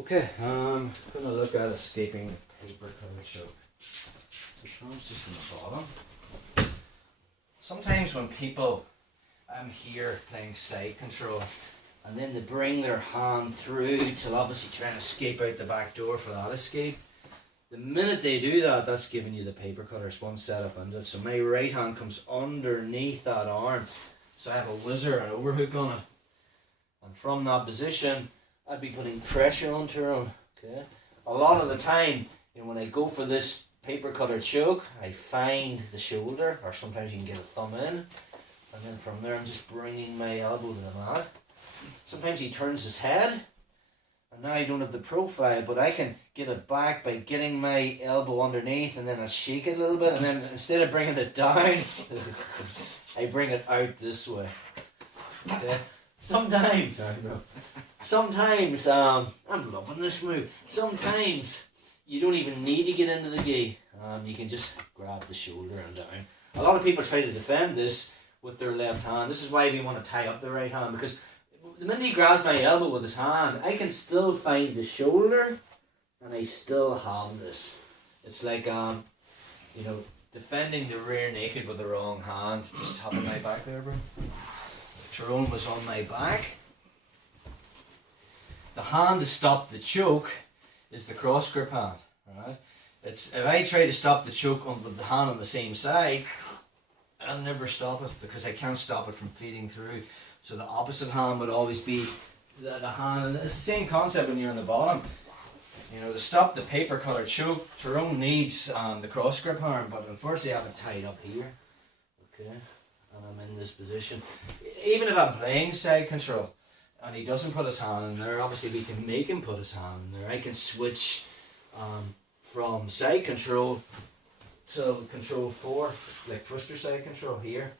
Okay, I'm going to look at escaping paper cutter choke. The thumb's just in the bottom. Sometimes when people, I'm here playing side control, and then they bring their hand through to obviously try and escape out the back door for that escape. The minute they do that, that's giving you the paper cutters one set up under it. So my right hand comes underneath that arm. So I have a whizzer and overhook on it. And from that position, I'd be putting pressure onto them. Okay. A lot of the time, when I go for this paper cutter choke, I find the shoulder, or sometimes you can get a thumb in, and then from there I'm just bringing my elbow to the mat. Sometimes he turns his head, and now I don't have the profile, but I can get it back by getting my elbow underneath, and then I shake it a little bit, and then instead of bringing it down, I bring it out this way. Okay. Sometimes, I'm loving this move. Sometimes you don't even need to get into the gi. You can just grab the shoulder and down. A lot of people try to defend this with their left hand. This is why we want to tie up the right hand, because the minute he grabs my elbow with his hand, I can still find the shoulder and I still have this. It's like, defending the rear naked with the wrong hand. Just having my back there, bro. Tyrone was on my back. The hand to stop the choke is the cross grip hand. Right? It's if I try to stop the choke with the hand on the same side, I'll never stop it because I can't stop it from feeding through. So the opposite hand would always be the hand. And it's the same concept when you're on the bottom. To stop the paper cutter choke, Tyrone needs the cross grip arm, but unfortunately I have it tied up here. Okay. And I'm in this position. Even if I'm playing side control and he doesn't put his hand in there, obviously we can make him put his hand in there. I can switch from side control to control 4, like twister side control here.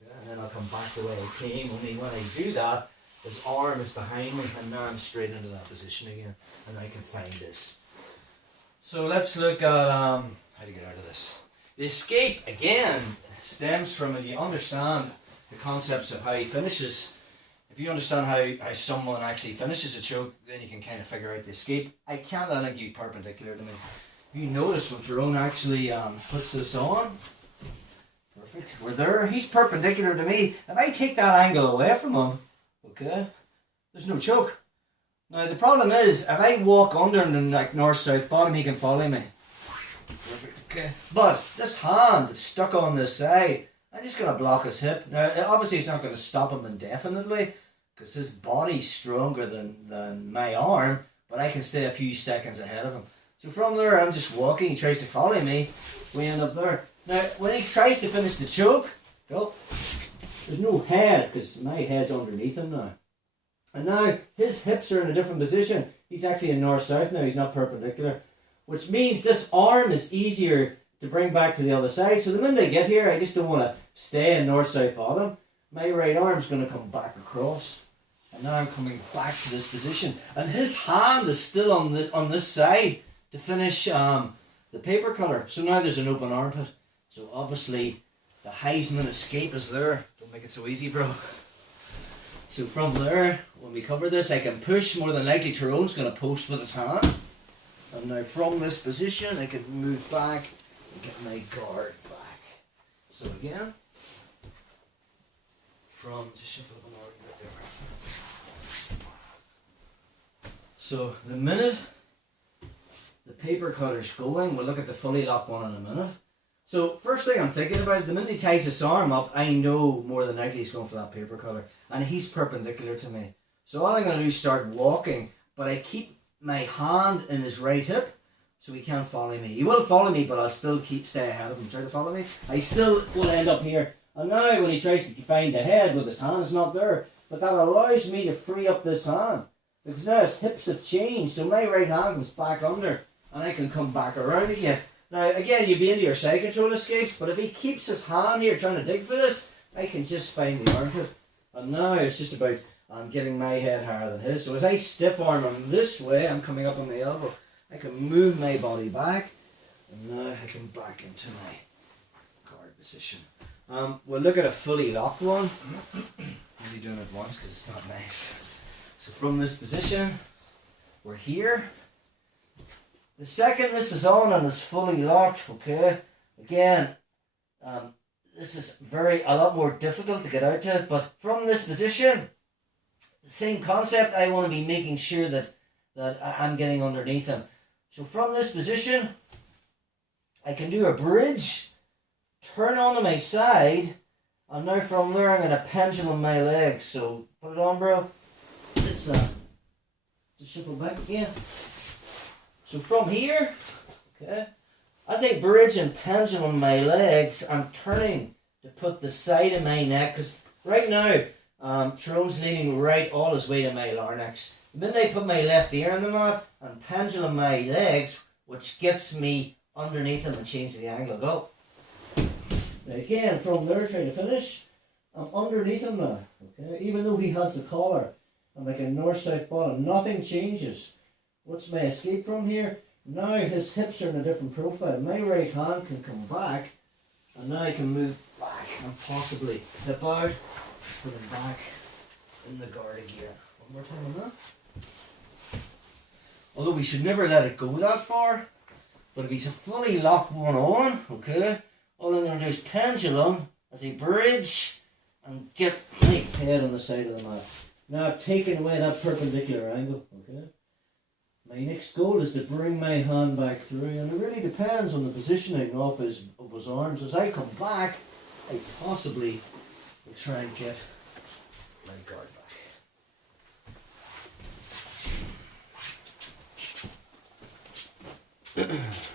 Yeah, and then I'll come back the way I came. Only when I do that, his arm is behind me and now I'm straight into that position again and I can find this. So let's look at how to get out of this. The escape, again, stems from if you understand the concepts of how he finishes. If you understand how someone actually finishes a choke, then you can kind of figure out the escape. I can't let you perpendicular to me. If you notice when Tyrone actually puts this on, perfect, we're there, he's perpendicular to me. If I take that angle away from him, okay, there's no choke. Now the problem is, if I walk under him like north-south bottom, he can follow me. Perfect. Okay. But this hand is stuck on this side. I'm just going to block his hip. Now, obviously, it's not going to stop him indefinitely because his body's stronger than my arm, but I can stay a few seconds ahead of him. So from there, I'm just walking. He tries to follow me. We end up there. Now, when he tries to finish the choke, there's no head because my head's underneath him now. And now his hips are in a different position. He's actually in north-south now. He's not perpendicular. Which means this arm is easier to bring back to the other side. So the minute I get here, I just don't want to stay in north-south bottom. My right arm's going to come back across. And now I'm coming back to this position. And his hand is still on this side to finish the paper cutter. So now there's an open armpit. So obviously the Heisman escape is there. Don't make it so easy, bro. So from there, when we cover this, I can push. More than likely Tyrone's going to post with his hand. And now from this position, I can move back and get my guard back. So again, just shift up an arm right there. So the minute the paper cutter's going, we'll look at the fully locked one in a minute. So first thing I'm thinking about, the minute he ties his arm up, I know more than likely he's going for that paper cutter. And he's perpendicular to me. So all I'm going to do is start walking, but I keep my hand in his right hip, so he can't follow me. He will follow me, but I'll still stay ahead of him. Try to follow me. I still will end up here. And now when he tries to find the head with his hand, it's not there. But that allows me to free up this hand. Because now his hips have changed, so my right hand comes back under, and I can come back around again. Now again, you'd be into your side control escapes, but if he keeps his hand here trying to dig for this, I can just find the armpit. And now it's just about getting my head higher than his. So as I stiff arm him this way, I'm coming up on my elbow. I can move my body back, and now I can back into my guard position. We'll look at a fully locked one. I'm only doing it once because it's not nice. So from this position, we're here. The second this is on and it's fully locked, okay, again, this is a lot more difficult to get out to, but from this position, the same concept, I want to be making sure that I'm getting underneath him. So from this position, I can do a bridge, turn onto my side, and now from there I'm going to pendulum my legs. So put it on, bro. It's just shuffle back again. So from here, okay, as I bridge and pendulum my legs, I'm turning to put the side of my neck, because right now, Tyrone's leaning right all his way to my larynx. The minute I put my left ear on the mat and pendulum my legs, which gets me underneath him and change the angle, go. Now again, from there, trying to finish, I'm underneath him now, okay? Even though he has the collar, I'm like a north-south bottom, nothing changes. What's my escape from here? Now his hips are in a different profile. My right hand can come back, and now I can move back and possibly hip out, put him back in the guard again. One more time on that. Although we should never let it go that far, but if he's a fully locked one on, okay, all I'm going to do is pendulum as a bridge and get my head on the side of the mat. Now I've taken away that perpendicular angle, okay. My next goal is to bring my hand back through, and it really depends on the positioning of his arms. As I come back, I possibly will try and get my guard back.